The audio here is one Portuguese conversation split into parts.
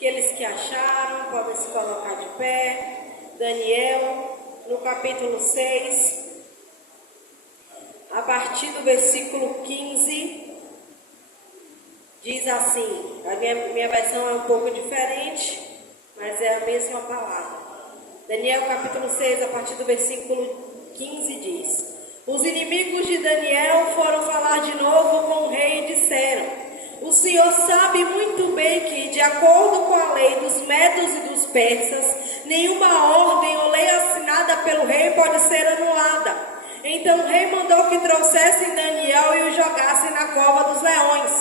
Aqueles que acharam, podem se colocar de pé. Daniel, no capítulo 6, a partir do versículo 15, diz assim, a minha versão é um pouco diferente, mas é a mesma palavra. Daniel, capítulo 6, a partir do versículo 15, diz: Os inimigos de Daniel foram falar de novo com o rei e disseram: O Senhor sabe muito bem que, de acordo com a lei dos medos e dos persas, nenhuma ordem ou lei assinada pelo rei pode ser anulada. Então o rei mandou que trouxessem Daniel e o jogassem na cova dos leões.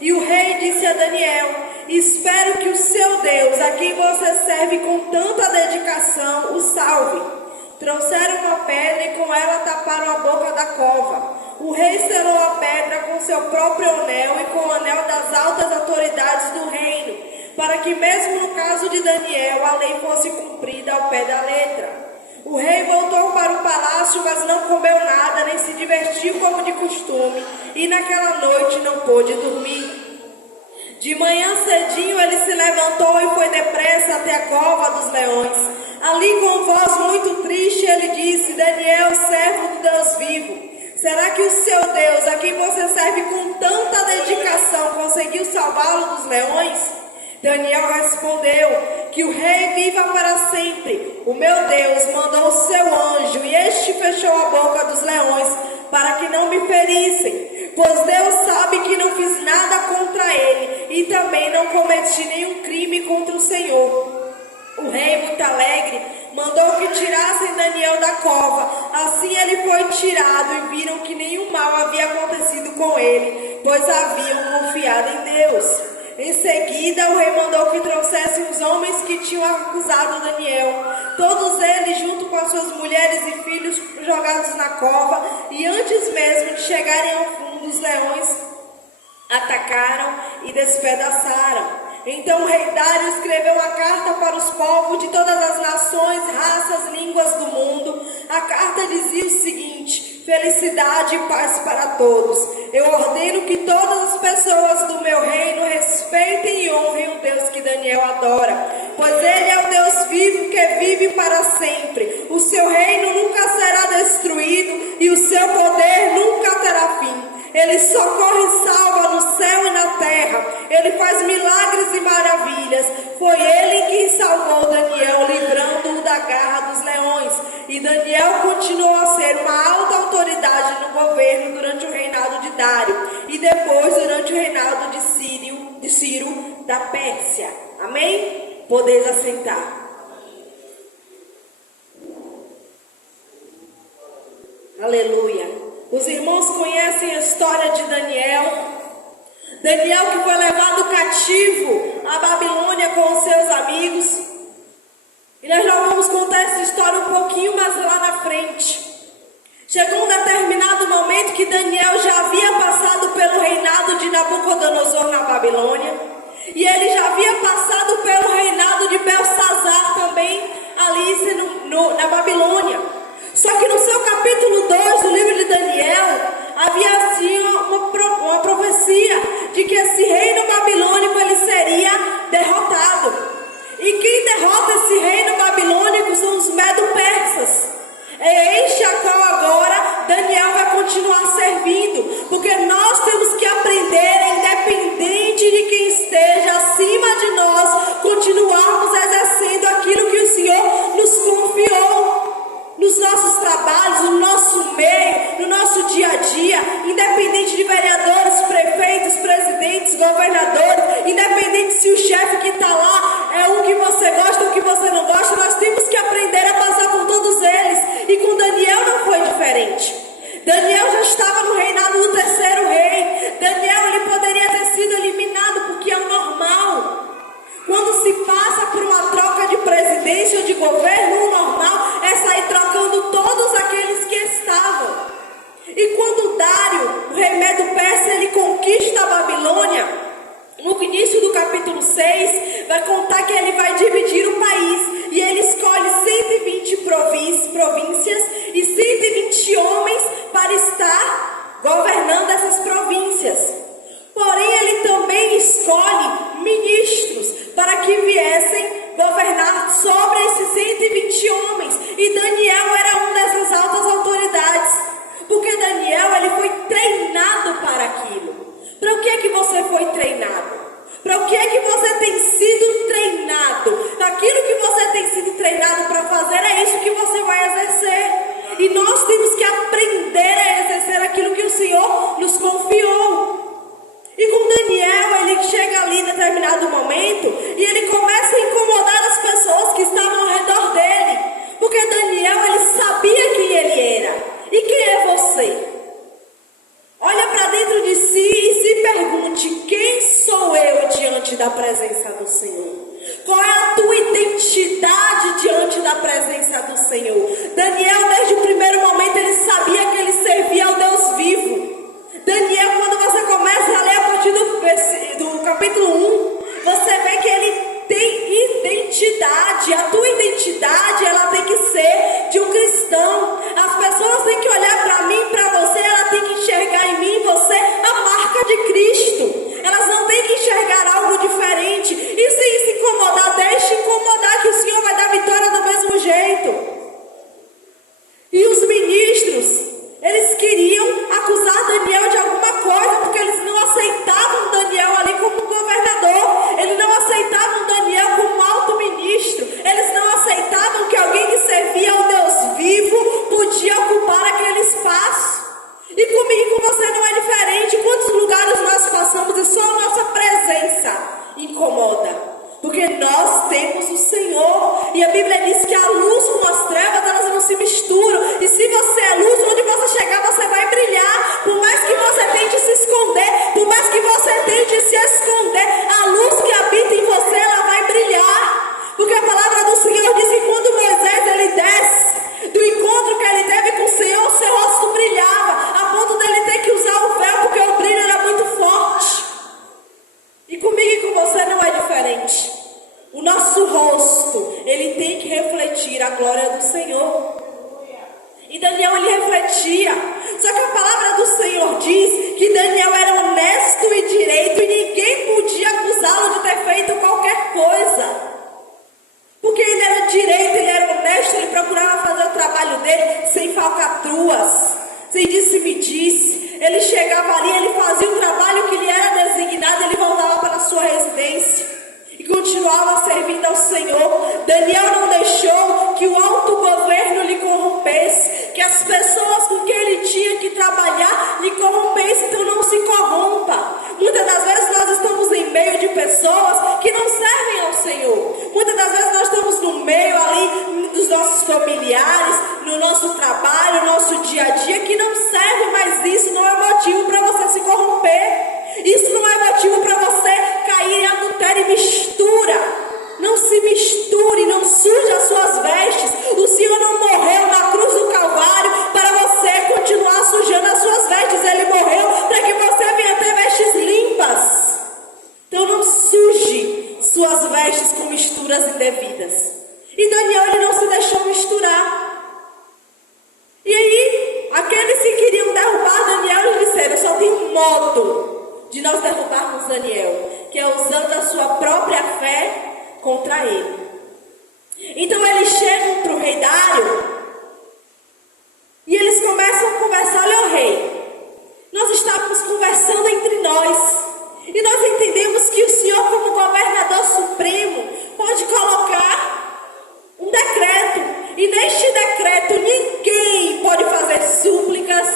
E o rei disse a Daniel: Espero que o seu Deus, a quem você serve com tanta dedicação, o salve. Trouxeram uma pedra e com ela taparam a boca da cova. O rei selou a pedra com seu próprio anel e com o anel das altas autoridades do reino, para que mesmo no caso de Daniel a lei fosse cumprida ao pé da letra. O rei voltou para o palácio, mas não comeu nada, nem se divertiu como de costume, e naquela noite não pôde dormir. De manhã cedinho ele se levantou e foi depressa até a cova dos leões. Ali com voz muito triste ele disse: Daniel, servo do Deus vivo, será que o seu Deus, a quem você serve com tanta dedicação, conseguiu salvá-lo dos leões? Daniel respondeu: Que o rei viva para sempre. O meu Deus mandou o seu anjo e este fechou a boca dos leões para que não me ferissem, pois Deus sabe que não fiz nada contra ele e também não cometi nenhum crime contra o Senhor. O rei, muito alegre, mandou que tirassem Daniel da cova. Assim ele foi tirado e viram que nenhum mal havia acontecido com ele, pois haviam confiado em Deus. Em seguida, o rei mandou que trouxessem os homens que tinham acusado Daniel. Todos eles, junto com as suas mulheres e filhos, jogados na cova, e antes mesmo de chegarem ao fundo, os leões atacaram e despedaçaram. Então o rei Dário escreveu uma carta para os povos de todas as nações, raças, línguas do mundo. A carta dizia o seguinte: felicidade e paz para todos. Eu ordeno que todas as pessoas do meu reino respeitem e honrem o Deus que Daniel adora, pois ele é o Deus vivo que vive para sempre. O seu reino nunca será destruído e o seu poder nunca terá fim. Ele socorre e salva no céu e na terra. Ele faz milagres e maravilhas. Foi ele quem salvou Daniel, livrando-o da garra dos leões. E Daniel continuou a ser uma alta autoridade no governo durante o reinado de Dário e depois durante o reinado de Ciro da Pérsia. Amém? Podeis assentar. Aleluia. Os irmãos conhecem a história de Daniel. Daniel que foi levado cativo à Babilônia com os seus amigos. E nós já vamos contar essa história um pouquinho mais lá na frente. Chegou um determinado momento que Daniel já havia passado pelo reinado de Nabucodonosor na Babilônia. E ele já havia passado pelo reinado de Belsazar também ali na Babilônia. Só que no seu capítulo 2 do livro de Daniel, havia assim uma profecia de que esse reino babilônico ele seria derrotado. E quem derrota esse reino babilônico são os medo-persas. É este a qual agora Daniel vai continuar servindo, porque nós temos que aprender, independente de quem esteja acima de nós, continuarmos exercendo aquilo que o Senhor nos confiou. Nos nossos trabalhos, no nosso meio, no nosso dia a dia, independente de vereadores, prefeitos, presidentes, governadores, independente se o chefe que está lá é o que você gosta ou o que você não gosta, nós temos que aprender a passar por todos eles. E com Daniel não foi diferente. Daniel já estava no reinado do terceiro rei. Daniel ele poderia ter sido eliminado porque é o normal. Quando se passa por uma troca de presidência ou de governo, o normal é sair trocando todos aqueles que estavam. E quando Dário, o rei Medo-Persa, ele conquista a Babilônia, no início do capítulo 6, vai contar que ele vai dividir o país. E ele escolhe 120 províncias e 120 homens para estar governando essas províncias. Porém, ele também escolhe ministros para que que viessem governar sobre esses 120 homens. E Daniel era um dessas altas autoridades, porque Daniel, ele foi treinado para aquilo. Para o que é que você foi treinado? Para o que é que você tem sido treinado? Aquilo que você tem sido treinado para fazer é isso que você vai exercer. E nós temos que aprender a exercer aquilo que o Senhor nos confiou. E com Daniel, ele chega ali em determinado momento e ele começa a incomodar as pessoas que estavam ao redor dele. Porque Daniel, ele sabia quem ele era. E quem é você? Olha para dentro de si e se pergunte: quem sou eu diante da presença do Senhor? Qual é a tua identidade diante da presença do Senhor? Daniel, desde o primeiro momento, ele sabia que ele servia ao Deus vivo. Daniel, quando você começa a ler a partir do capítulo 1, você vê que ele tem identidade. A tua identidade, ela tem que ser de um cristão. As pessoas têm que olhar para mim, para você, ela tem que enxergar em mim, você, a marca de Cristo. Elas não têm que enxergar algo diferente. E se incomodar, deixe incomodar, que o Senhor vai dar vitória do mesmo jeito. E os ministros, eles queriam acusar Daniel de alguma coisa, porque eles não aceitavam Daniel ali como governador, eles não aceitavam Daniel como alto ministro, eles não aceitavam que alguém que servia ao Deus vivo podia ocupar aquele espaço. E comigo e com você não é diferente. Quantos lugares nós passamos e só a nossa presença incomoda? Porque nós temos o Senhor. E a Bíblia diz que a luz com as trevas, elas não se misturam. E se você é luz, onde você chegar, você vai brilhar. Por mais que você tente se esconder, por mais que você tente se esconder, a luz que habita em você, ela vai brilhar. Porque a palavra do Senhor diz que quando Moisés, ele desce do encontro que ele teve com o Senhor, seu rosto brilhava, a ponto dele ter que usar o véu, porque o brilho era muito forte. E comigo e com você não é diferente. O nosso rosto, ele tem que refletir a glória do Senhor. E Daniel, ele refletia. Só que a palavra do Senhor diz que Daniel era honesto e direito e ninguém podia acusá-lo de ter feito qualquer coisa. Porque ele era direito, ele era honesto, ele procurava fazer o trabalho dele sem falcatruas, sem disse-me-disse. Ele chegava ali, ele fazia o trabalho que lhe era designado, ele voltava para a sua residência e continuava servindo ao Senhor. Daniel não deixou que o autogoverno lhe corrompesse, que as pessoas com quem ele tinha que trabalhar lhe corrompessem. Então não se corrompa. Muitas das vezes nós estamos em meio de pessoas que não servem ao Senhor. Muitas das vezes nós estamos no meio ali dos nossos familiares, no nosso trabalho, no nosso dia a dia, que não serve, mas isso não é motivo para você se corromper. Isso não é motivo para você cair em adultério e mistura. Não se misture, não suje as suas vestes. O Senhor não morreu na cruz do Calvário para você continuar sujando as suas vestes. Ele morreu para que você venha ter vestes limpas. Então não suje suas vestes com misturas indevidas. E Daniel, ele não se deixou misturar. E aí, aqueles que queriam derrubar Daniel, eles disseram: só tem um modo de nós derrubarmos Daniel, que é usando a sua própria fé contra ele. Então eles chegam para o rei Dário e eles começam a conversar: olha, rei, nós estávamos conversando entre nós e nós entendemos que o senhor, como governador supremo, pode colocar um decreto, e neste decreto ninguém pode fazer súplicas,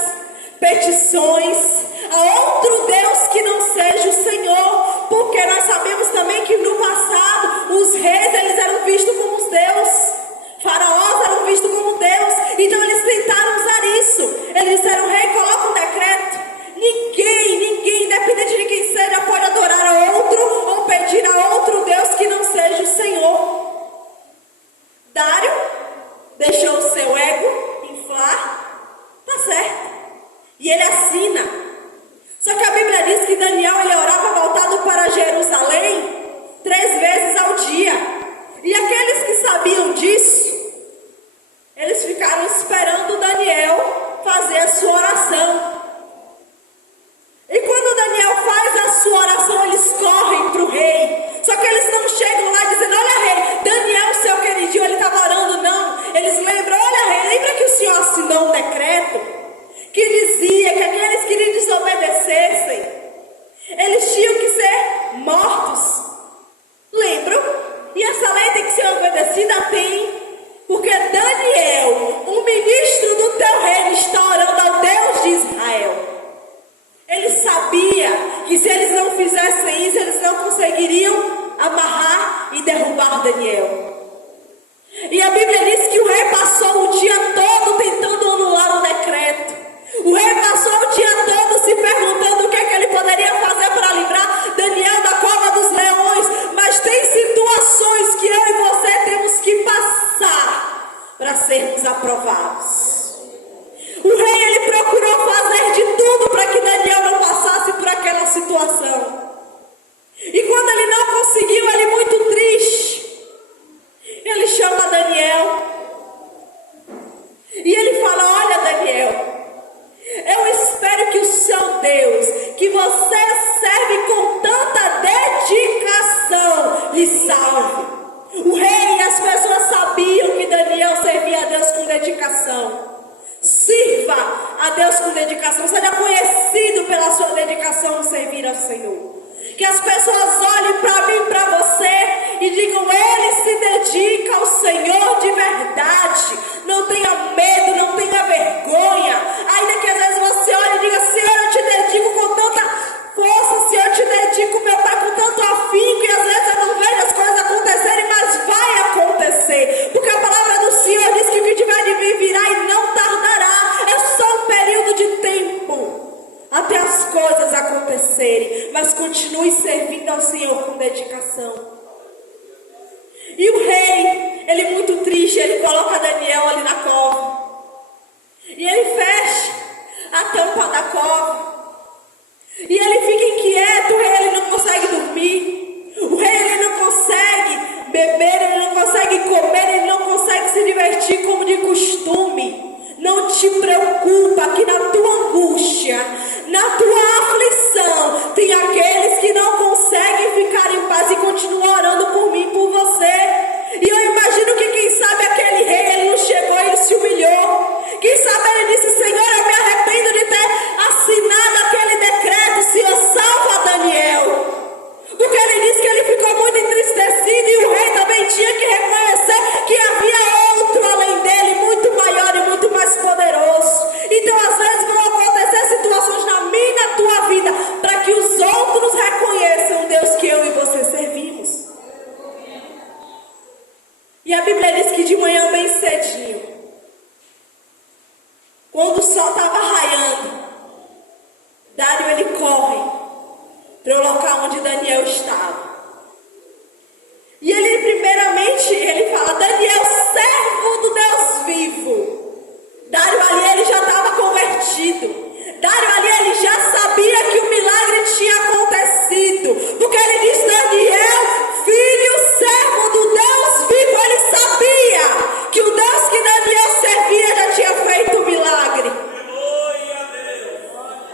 petições a outro Deus que não seja o Senhor, porque nós sabemos também que no passado os reis, eles eram E essa lei tem que ser obedecida? Tem. Porque Daniel, um ministro do teu reino, está orando ao Deus de Israel. Ele sabia que se eles não fizessem isso, eles não conseguiriam amarrar e derrubar Daniel. E a Bíblia diz que o rei passou o dia todo tentando anular o decreto. O rei passou o dia todo se perguntando o que é que ele poderia fazer para livrar Daniel da cova dos leões. Mas tem situações que eu e você temos que passar para sermos aprovados. O rei, ele procurou fazer de tudo para que Daniel não passasse por aquela situação. E quando ele não conseguiu, ele muito triste, ele chama Daniel e ele fala: olha, Daniel, eu espero que o seu Deus, que você serve com tanta dedicação, lhe salve. O rei e as pessoas sabiam que Daniel servia a Deus com dedicação. Sirva a Deus com dedicação, seja conhecido pela sua dedicação no servir ao Senhor. Que as pessoas olhem para mim e para você e digam: ele se dedica ao Senhor de verdade. Não tenha medo, não tenha vergonha. Ainda que às vezes você olhe e diga: Senhor, eu te dedico com tanta força, Senhor, eu te dedico, meu Pai, com tanto afinco. E às vezes eu não vejo as coisas acontecerem, mas vai acontecer. Porque a palavra do Senhor diz que o que tiver de vir virá e não tardará. É só um período de tempo até as coisas acontecerem, mas continue servindo ao Senhor com dedicação. E o rei, ele muito triste, ele coloca Daniel ali na cova, e ele fecha a tampa da cova, e ele fica inquieto. O rei, ele não consegue dormir, o rei, ele não consegue beber, ele não consegue comer, ele não consegue se divertir como de costume. Não te preocupa que na tua angústia, na tua aflição, tem aqueles que não conseguem ficar em paz e continuam orando por mim, por você. E eu imagino que quem sabe aquele rei, ele não chegou, ele se humilhou. Quem sabe ele disse: Senhor, eu me arrependo de ter assinado aquele decreto, Senhor, salva Daniel. Porque ele disse que ele ficou muito entristecido e o rei também tinha que reconhecer que havia outro além dele, muito maior e muito mais poderoso. Então às vezes vão acontecer situações na minha e na tua vida para que os outros reconheçam o Deus que eu e você servimos. E a Bíblia diz que de manhã bem cedinho, quando o sol estava raiando, Dário, ele corre para o local onde Daniel estava. E ele primeiramente, ele fala: Daniel, servo do Deus vivo. Dário ali, ele já estava convertido. Dário ali, ele já sabia que o milagre tinha acontecido. Porque ele diz: Daniel, filho, servo do Deus vivo. Ele sabia que o Deus que Daniel servia já tinha feito o milagre.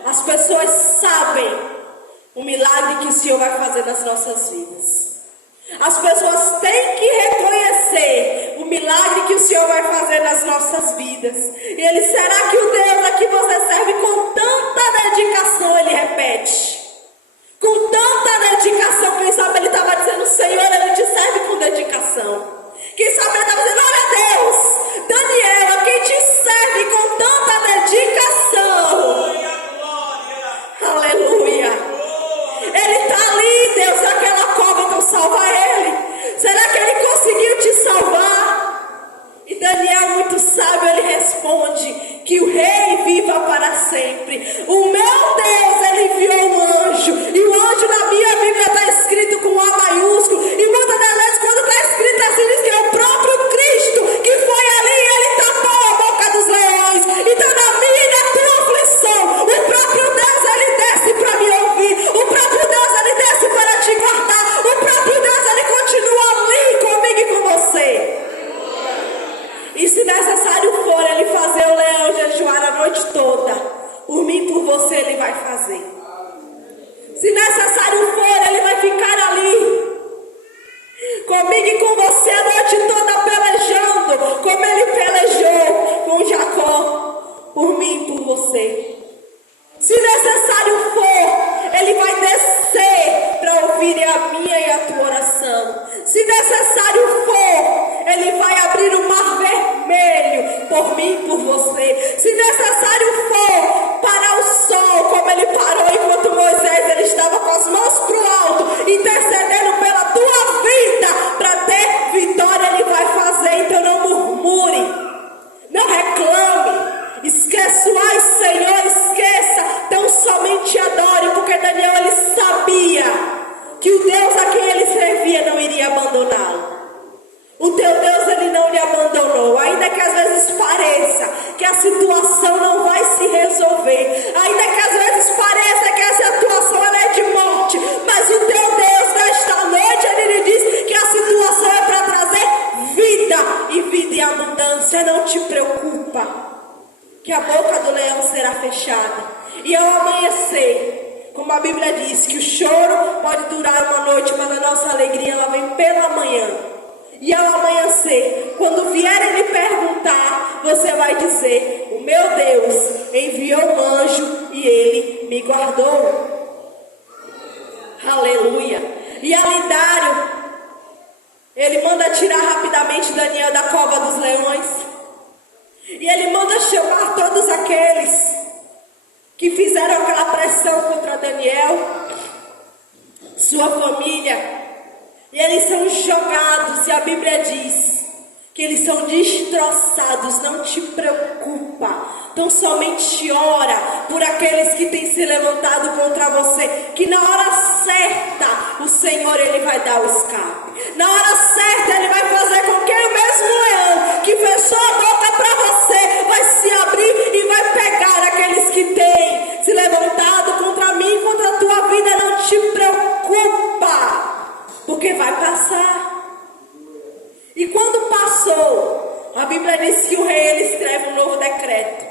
As pessoas sabem o milagre que o Senhor vai fazer nas nossas vidas. As pessoas têm que reconhecer o milagre que o Senhor vai fazer nas nossas vidas. E ele: será que o Deus a que você serve com tanta dedicação, ele repete? Com tanta dedicação, quem sabe ele estava dizendo: Senhor, ele te serve com dedicação. Quem sabe ele estava dizendo: olha Deus, Daniel, a quem te serve com tanta dedicação. Aleluia. Ele está ali, Deus, naquela cova, então salva ele. Será que ele conseguiu te salvar? E Daniel, muito sábio, ele responde que o rei viva para sempre. O meu Deus, ele enviou um anjo. E o anjo na minha Bíblia está escrito com A maiúsculo. E muitas das vezes quando está escrito assim, diz que é o próprio Cristo que foi ali e ele tapou a boca dos leões. Então na minha e na tua aflição, o próprio Deus, ele desce para me ouvir. O próprio Deus, ele desce para te guardar. O próprio Deus, ele continua ali comigo e com você. E se necessário for ele fazer o leão jejuar a noite toda, por mim e por você ele vai fazer. Se necessário for, ele vai ficar ali comigo e com você a noite toda pelejando, como ele pelejou com Jacó, por mim e por você. Se necessário for, ele vai descer para ouvir a minha e a tua oração. Se necessário for, Ele vai abrir o mar vermelho por mim e por você. Se necessário for, parar o sol, como Ele parou enquanto Moisés ele estava com as mãos para o alto, intercedendo pela tua vida, para ter vitória, Ele vai fazer. Então não murmure, não reclame. Esqueça o ai Senhor, esqueça, tão somente adore, porque Daniel ele sabia que o Deus a quem ele servia não iria abandoná-lo. O teu Deus ele não lhe abandonou, ainda que às vezes pareça que a situação não vai se resolver, ainda que às vezes pareça que essa situação ela é de morte, mas o teu Deus nesta noite ele lhe diz que a situação é para trazer vida e vida em abundância. Não te preocupa, que a boca do leão será fechada. E ao amanhecer, como a Bíblia diz, que o choro pode durar uma noite, mas a nossa alegria ela vem pela manhã. E ao amanhecer, quando vierem lhe perguntar, você vai dizer: o meu Deus enviou um anjo e ele me guardou. Aleluia. E Alidário, ele manda tirar rapidamente Daniel da cova dos leões. E ele manda chamar todos aqueles que fizeram aquela pressão contra Daniel, sua família. E eles são jogados, e a Bíblia diz que eles são destroçados. Não te preocupa, então somente ora por aqueles que têm se levantado contra você, que na hora certa o Senhor ele vai dar o escape. Na hora certa ele vai fazer com que o mesmo leão que fechou a boca para você vai se abrir e vai pegar aqueles que têm se levantado contra mim, contra a tua vida. Não te preocupa, porque vai passar. E quando passou, a Bíblia diz que o rei ele escreve um novo decreto.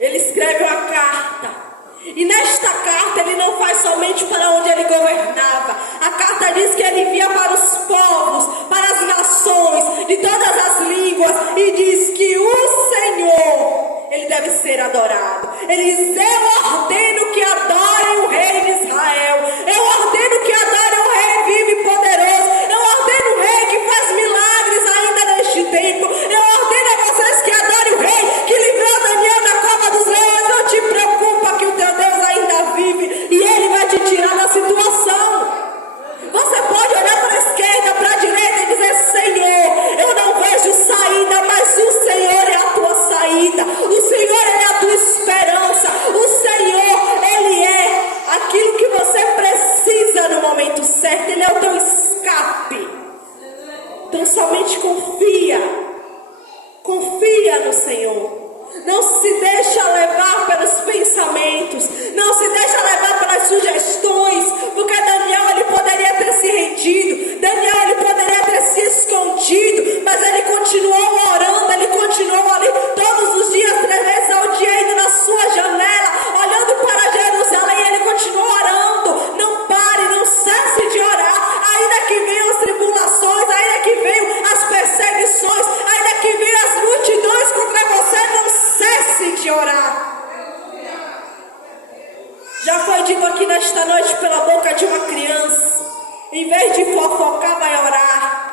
Ele escreve uma carta. E nesta carta ele não faz somente para onde ele governava. A carta diz que ele envia para os povos, para as nações, de todas as línguas. E diz que o Senhor, ele deve ser adorado. Ele diz: eu ordeno que adorem o rei de Israel. Eu ordeno que adorem o rei vivo e poderoso. Eu ordeno o rei que faz milagres ainda neste tempo. Eu ordeno a vocês que adorem o rei que livrou Daniel da cova dos leões. Não te preocupa, que o teu Deus ainda vive e ele vai te tirar da situação. Você pode olhar para a esquerda, para a direita e dizer: Senhor, eu não vejo saída, mas o Senhor é a tua saída. O Senhor é a tua esperança. O Senhor, Ele é aquilo que você precisa no momento certo. Ele é o teu escape. Então somente confia. Confia no Senhor. Não se deixa levar pelos pensamentos. Não se deixa levar pelas sugestões. Porque Daniel ele poderia ter se rendido. Daniel ele poderia ter se escondido. Mas ele continuou orando. Ele continuou ali todos os dias, 3 vezes ao dia, indo na sua janela, olhando para Jerusalém. Ele continuou orando. Não pare, não cesse de orar. Ainda que venham as tribulações, ainda que venham as perseguições, ainda que venham as multidões contra você, não cesse de orar. Já foi dito aqui nesta noite pela boca de uma criança: em vez de fofocar, vai orar.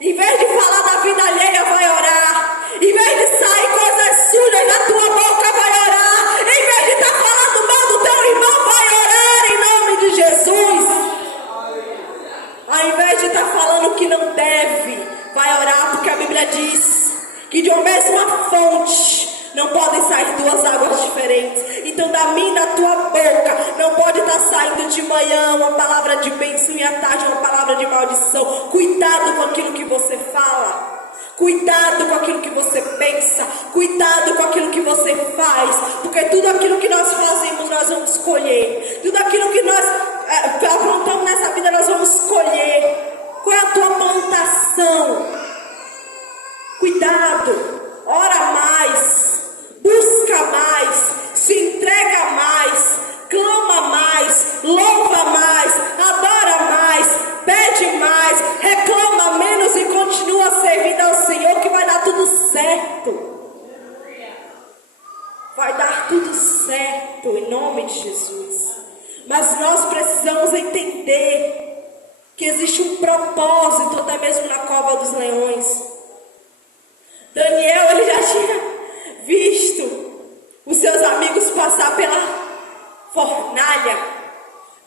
Em vez de falar da vida alheia, vai orar. Em vez de sair coisas sujas da tua boca, vai orar. Em vez de estar falando mal do teu irmão, vai orar em nome de Jesus. Ao invés de estar falando o que não deve, vai orar, porque a Bíblia diz que de uma mesma fonte não podem sair 2 águas diferentes. Então da minha e da tua boca não pode estar saindo de manhã uma palavra de bênção e à tarde uma palavra de maldição. Cuidado com aquilo que você fala. Cuidado com aquilo que você pensa. Cuidado com aquilo que você faz. Porque tudo aquilo que nós fazemos nós vamos colher. Tudo aquilo que nós aprontamos nessa vida nós vamos colher. Qual é a tua plantação? Cuidado. Ora mais. Busca mais. Se entrega mais. Clama mais. Louva mais. Adora mais. Pede mais. Reclama menos e continua servindo ao Senhor, que vai dar tudo certo. Vai dar tudo certo. existe um propósito até mesmo na cova dos leões. Daniel, ele já tinha visto os seus amigos passar pela fornalha.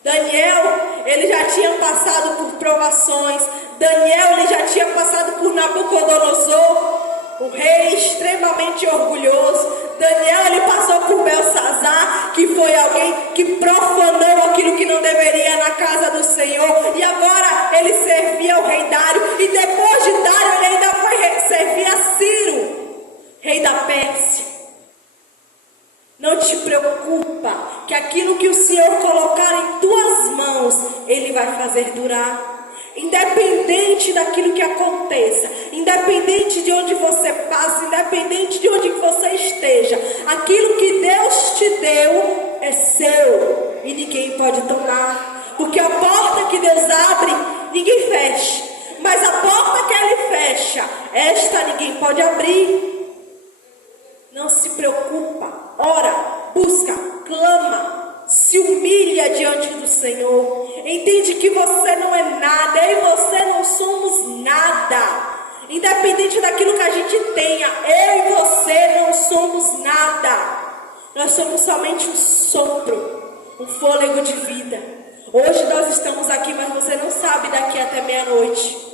Daniel, ele já tinha passado por provações. Daniel, ele já tinha passado por Nabucodonosor, o rei extremamente orgulhoso. Daniel, ele passou por Belsazar, que foi alguém que profanou aquilo que não deveria na casa do Senhor. E agora ele servia ao rei Dário. E depois de Dário, ele ainda foi servir a Ciro, rei da Pérsia. Não te preocupa, que aquilo que o Senhor colocar em tuas mãos, Ele vai fazer durar. Independente daquilo que aconteça, independente de onde você passe, independente de onde você esteja, aquilo que Deus te deu é seu e ninguém pode tomar. Porque a porta que Deus abre, ninguém fecha. Mas a porta que Ele fecha, esta ninguém pode abrir. Não se preocupa, ora, busca, clama, se humilha diante do Senhor. Entende que você não é nada, eu e você não somos nada. Independente daquilo que a gente tenha, eu e você não somos nada. Nós somos somente um sopro, um fôlego de vida. Hoje nós estamos aqui, mas você não sabe daqui até meia-noite.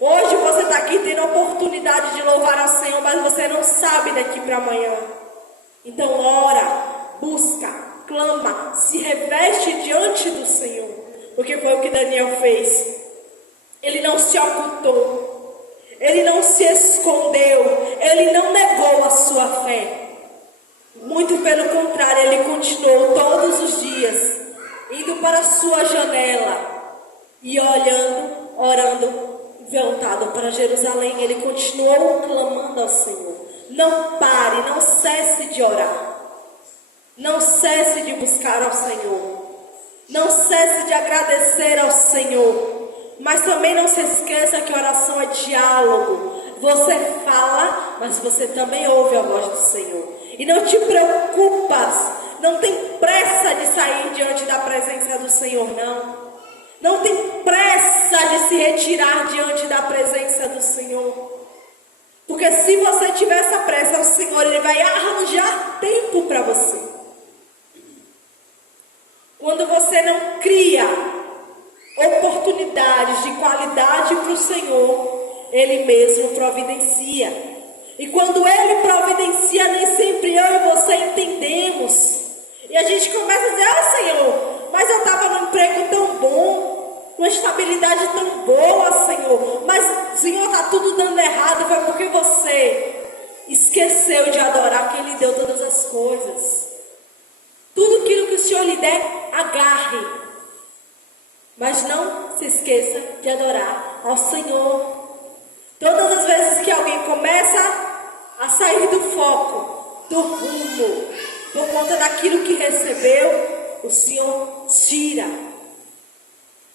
Hoje você está aqui tendo a oportunidade de louvar ao Senhor, mas você não sabe daqui para amanhã. Então ora, busca, clama, se reveste diante do Senhor. Porque foi o que Daniel fez. Ele não se ocultou, ele não se escondeu, ele não negou a sua fé. Muito pelo contrário, ele continuou todos os dias, indo para a sua janela e olhando, orando, voltado para Jerusalém. Ele continuou clamando ao Senhor. Não pare, não cesse de orar. Não cesse de buscar ao Senhor. Não cesse de agradecer ao Senhor. Mas também não se esqueça que oração é diálogo. Você fala, mas você também ouve a voz do Senhor. E não te preocupas, não tem pressa de sair diante da presença do Senhor, não. Não tem pressa de se retirar diante da presença do Senhor. Porque se você tiver essa pressa, o Senhor ele vai arranjar tempo para você. Quando você não cria oportunidades de qualidade para o Senhor, Ele mesmo providencia. E quando Ele providencia, nem sempre eu e você entendemos. E a gente começa a dizer, Senhor, mas eu estava num emprego tão bom, uma estabilidade tão boa, Senhor. Mas, Senhor, está tudo dando errado, foi porque você esqueceu de adorar quem lhe deu todas as coisas. Tudo aquilo que o Senhor lhe der, agarre. Mas não se esqueça de adorar ao Senhor. Todas as vezes que alguém começa a sair do foco, do rumo, por conta daquilo que recebeu, o Senhor tira.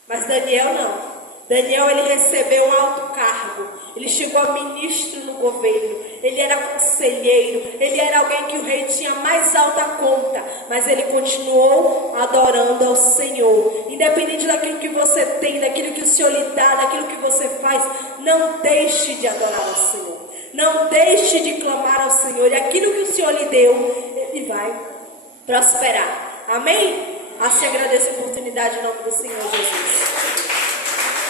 Mas Daniel não. Daniel, ele recebeu um alto cargo. Ele chegou a ministro no governo. Ele era conselheiro. Ele era alguém que o rei tinha mais alta conta. Mas ele continuou adorando ao Senhor. Independente daquilo que você tem, daquilo que o Senhor lhe dá, daquilo que você faz, não deixe de adorar ao Senhor. Não deixe de clamar ao Senhor. E aquilo que o Senhor lhe deu, Ele vai prosperar. Amém? Assim agradeço a oportunidade em nome do Senhor Jesus.